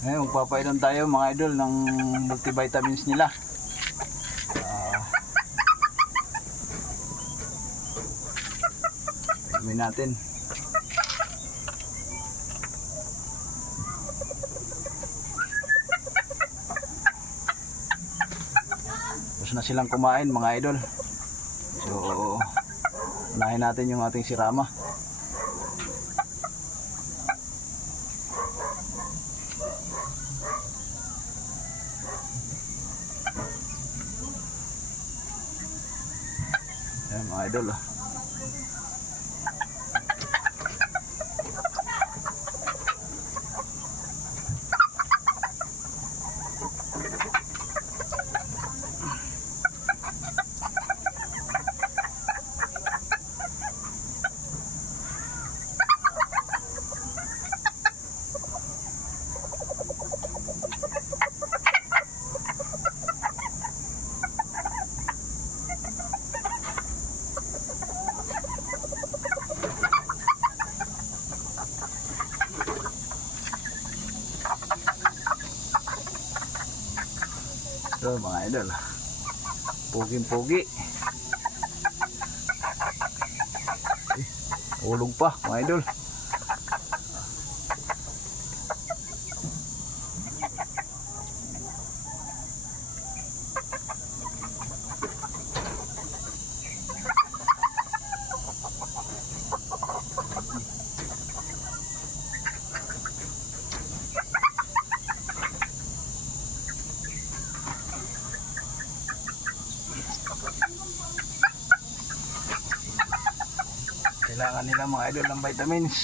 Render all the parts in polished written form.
Ngayon magpapainom tayo mga idol ng multivitamins nila. Inumin natin. Tapos na silang kumain mga idol. So unahin natin yung ating si Rama. Ayan mga idol. So mga idol, puging-pugi. Ulog pa mga idol. Kailangan nila mga idol ng vitamins.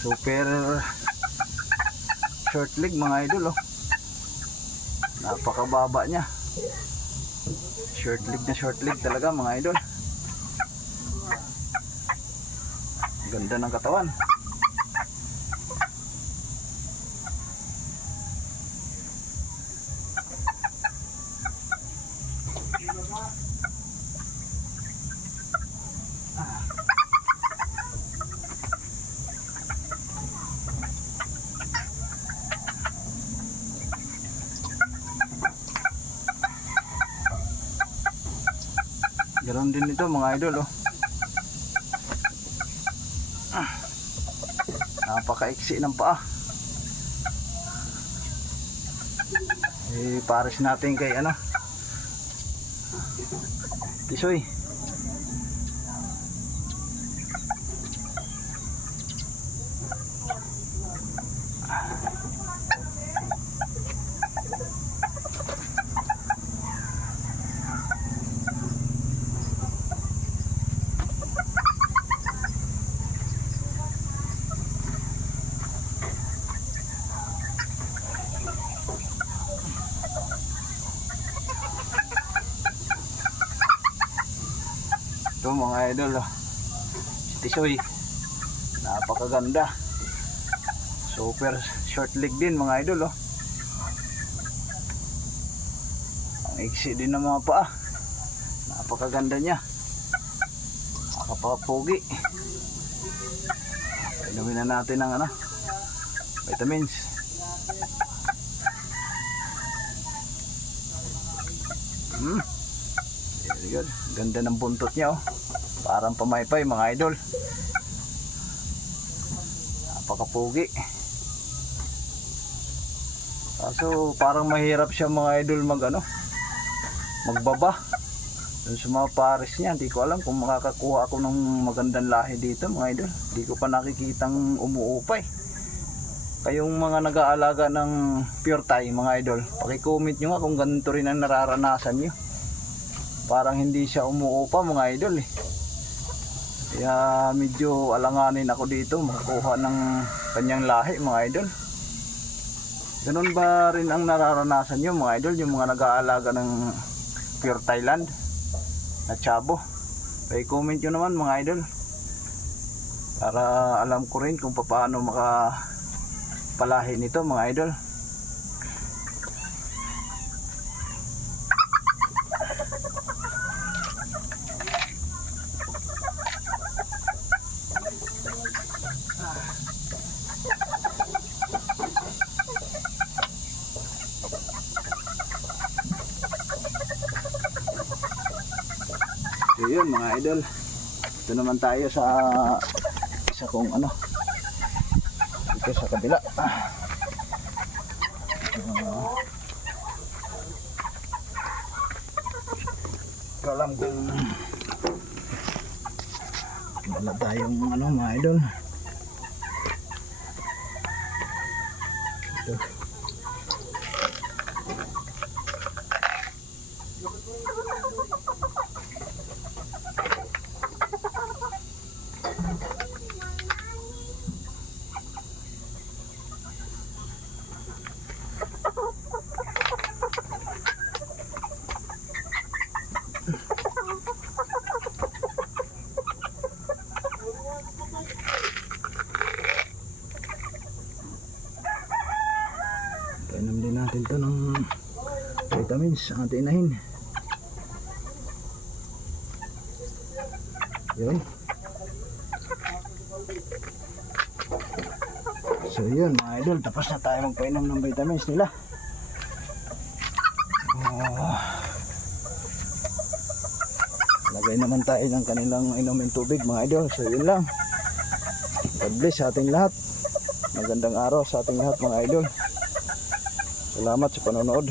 Super short leg mga idol, oh. Napakababa niya. Short leg talaga mga idol. Ganda ng katawan. Ganon din ito mga idol, oh. Napakaiksi ng paa. Pares natin kay ano, Tisoy. Ito mga idol, oh. Tisoy, napakaganda. Super short leg din mga idol, oh. Ang iksi din ng mga paa. Napakaganda niya. Nakapapugi. Inumin na natin ng ano, vitamins. Very good. Ganda ng buntot niya, oh. Parang pamaypay mga idol. Napakapugi. Kaso parang mahirap siya mga idol magbaba dun sa mga pares niya. Hindi ko alam kung makakakuha ako ng magandang lahi dito mga idol. Hindi ko pa nakikitang umuupay. Kayong mga nag-aalaga ng pure Thai mga idol, paki-comment nyo nga kung ganito rin ang nararanasan nyo. Parang hindi siya umuupa mga idol, eh. Kaya medyo alanganin ako dito makakuha ng kanyang lahi mga idol. Ganun ba rin ang nararanasan nyo mga idol, yung mga nag-aalaga ng pure Thailand na Chabo. I-comment nyo naman mga idol para alam ko rin kung paano makapalahi nito mga idol. So yun mga idol, ito naman tayo sa isa kong ano, ito sa kabila. Alam kung wala tayong ano mga idol. Ito. Painom din natin to ng vitamins ang ating inahin. Yun. So yun mga idol, tapos na tayo magpainom ng vitamins nila. Lagay naman tayo ng kanilang inumin tubig mga idol. So yun lang. God bless sa ating lahat. Magandang araw sa ating lahat mga idol. Salamat sa panonood.